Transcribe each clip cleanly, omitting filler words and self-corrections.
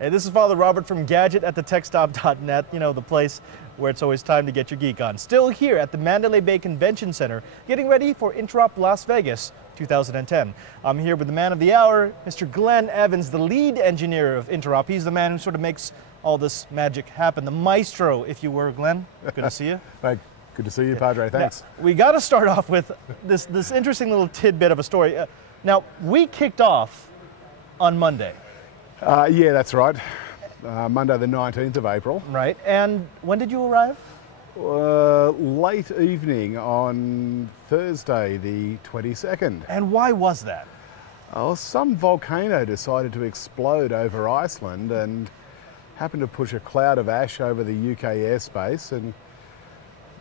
Hey, this is Father Robert from gadget@thetechstop.net, you know, the place where it's always time to get your geek on. Still here at the Mandalay Bay Convention Center, getting ready for Interop Las Vegas 2010. I'm here with the man of the hour, Mr. Glenn Evans, the lead engineer of Interop. He's the man who sort of makes all this magic happen, the maestro, if you were, Glenn. Good to see you. Hey, good to see you, Padre. Thanks. Now, we got to start off with this interesting little tidbit of a story. Now, we kicked off on Monday. Yeah, that's right. Monday the 19th of April. Right, and when did you arrive? Late evening on Thursday the 22nd. And why was that? Oh, some volcano decided to explode over Iceland and happened to push a cloud of ash over the UK airspace, and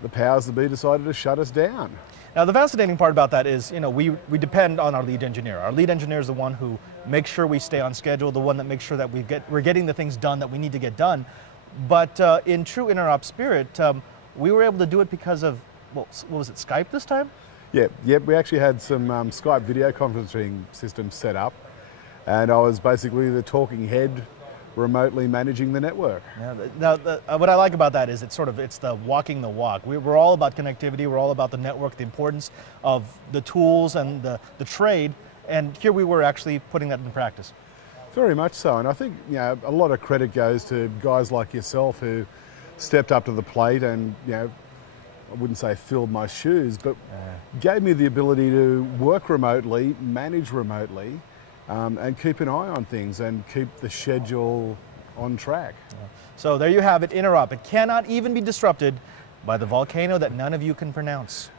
the powers that be decided to shut us down. Now, the fascinating part about that is, you know, we depend on our lead engineer. Our lead engineer is the one who makes sure we stay on schedule, the one that makes sure that we're getting the things done that we need to get done. But in true Interop spirit, we were able to do it because of, what was it, Skype this time? Yep, we actually had some Skype video conferencing systems set up, and I was basically the talking head remotely managing the network. Yeah, now, what I like about that is it's the walking the walk. We're all about connectivity, we're all about the network, the importance of the tools and the trade, and here we were actually putting that in practice. Very much so, and I think, you know, a lot of credit goes to guys like yourself who stepped up to the plate and, you know, I wouldn't say filled my shoes, but gave me the ability to work remotely, manage remotely, and keep an eye on things and keep the schedule on track. So there you have it, Interop. It cannot even be disrupted by the volcano that none of you can pronounce.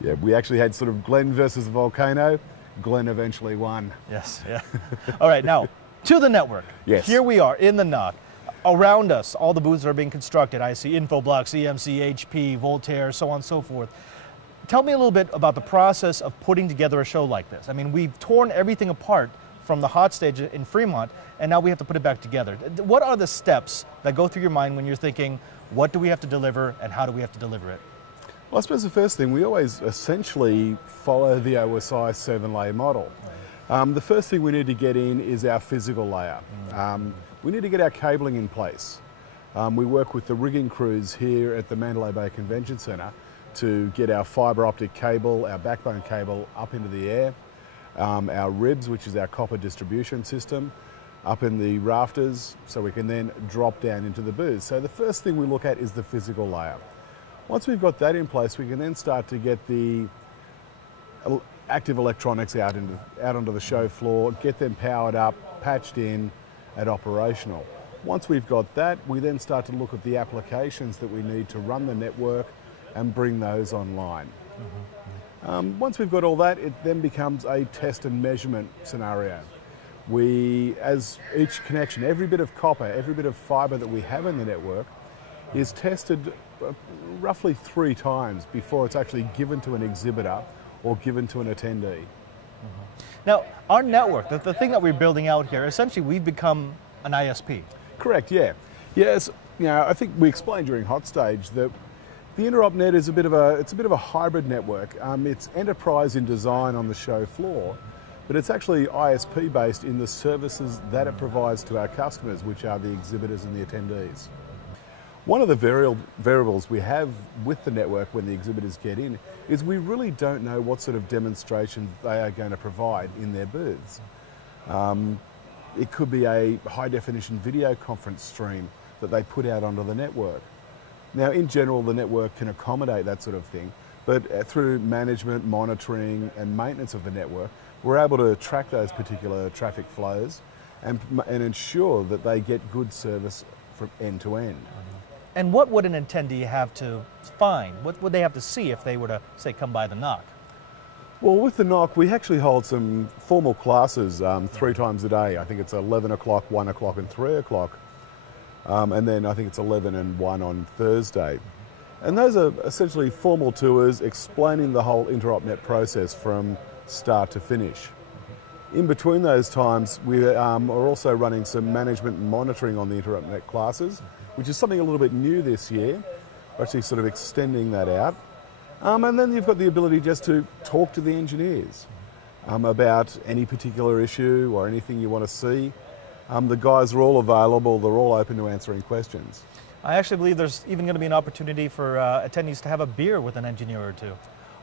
Yeah, we actually had sort of Glenn versus the volcano. Glenn eventually won. Yes, yeah. All right, now to the network. Yes. Here we are in the NOC. Around us, all the booths are being constructed. I see Infoblox, EMC, HP, Voltaire, so on and so forth. Tell me a little bit about the process of putting together a show like this. I mean, we've torn everything apart from the hot stage in Fremont, and now we have to put it back together. What are the steps that go through your mind when you're thinking, what do we have to deliver and how do we have to deliver it? Well, I suppose the first thing, we always essentially follow the OSI 7-layer model. The first thing we need to get in is our physical layer. We need to get our cabling in place. We work with the rigging crews here at the Mandalay Bay Convention Center to get our fibre optic cable, our backbone cable up into the air, our ribs, which is our copper distribution system, up in the rafters so we can then drop down into the booth. So the first thing we look at is the physical layer. Once we've got that in place, we can then start to get the active electronics out onto the show floor, get them powered up, patched in and operational. Once we've got that, we then start to look at the applications that we need to run the network and bring those online. Once we've got all that, it then becomes a test and measurement scenario. As each connection, every bit of copper, every bit of fibre that we have in the network is tested roughly 3 times before it's actually given to an exhibitor or given to an attendee. Now, our network, the thing that we're building out here, essentially we've become an ISP. Correct, yeah. Yes, you know, I think we explained during hot stage that the Interop net is a bit of a hybrid network. It's enterprise in design on the show floor, but it's actually ISP based in the services that it provides to our customers, which are the exhibitors and the attendees. One of the variables we have with the network when the exhibitors get in is we really don't know what sort of demonstrations they are going to provide in their booths. It could be a high definition video conference stream that they put out onto the network. Now, in general, the network can accommodate that sort of thing, but through management, monitoring and maintenance of the network, we're able to track those particular traffic flows and ensure that they get good service from end to end. And what would an attendee have to find? What would they have to see if they were to, say, come by the NOC? Well, with the NOC, we actually hold some formal classes 3 times a day. I think it's 11 o'clock, 1 o'clock and 3 o'clock. And then I think it's 11 and 1 on Thursday. And those are essentially formal tours explaining the whole InteropNet process from start to finish. In between those times, we are also running some management and monitoring on the InteropNet classes, which is something a little bit new this year. We're actually sort of extending that out. And then you've got the ability just to talk to the engineers about any particular issue or anything you want to see. The guys are all available. They're all open to answering questions. I actually believe there's even going to be an opportunity for attendees to have a beer with an engineer or two.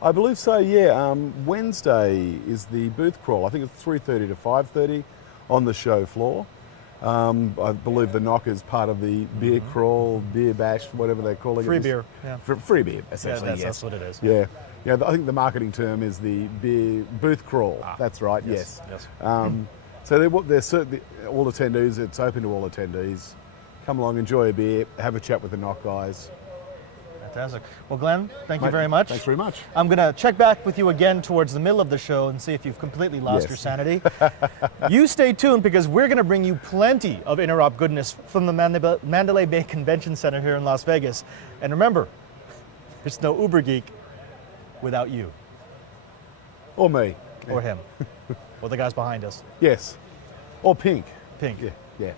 I believe so, yeah. Wednesday is the booth crawl. I think it's 3:30 to 5:30 on the show floor. I believe the knock is part of the beer crawl, beer bash, whatever they're calling it. Free beer, yeah. Free beer, essentially, yeah, yes. That's what it is. Yeah. Yeah, I think the marketing term is the beer booth crawl. That's right, yes. So they're certainly, all attendees, it's open to all attendees. Come along, enjoy a beer, have a chat with the knock guys. Fantastic. Well, Glenn, thank you very much. Thanks very much. I'm going to check back with you again towards the middle of the show and see if you've completely lost your sanity. You stay tuned, because we're going to bring you plenty of Interop goodness from the Mandalay Bay Convention Center here in Las Vegas. And remember, there's no uberGeek without you. Or me. Or him. Or the guys behind us. Yes. Or Pink. Pink. Yeah.